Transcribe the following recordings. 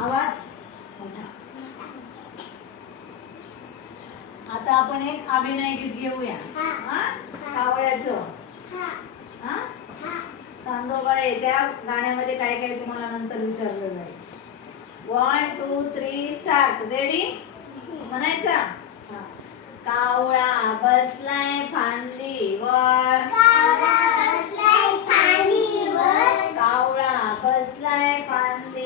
आवाज? आता आपण एक अभिनय गीत घेऊया. हा. हा? कावळ्याचं. हा. चांदोबाई त्या गाण्यामध्ये काय काय तुम्हाला नंतर विचारलं जाईल. One two three start ready म्हणायचा? हा. कावळा बसलाय फांदीवर. कावळा बसलाय फांदीवर.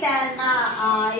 talent I.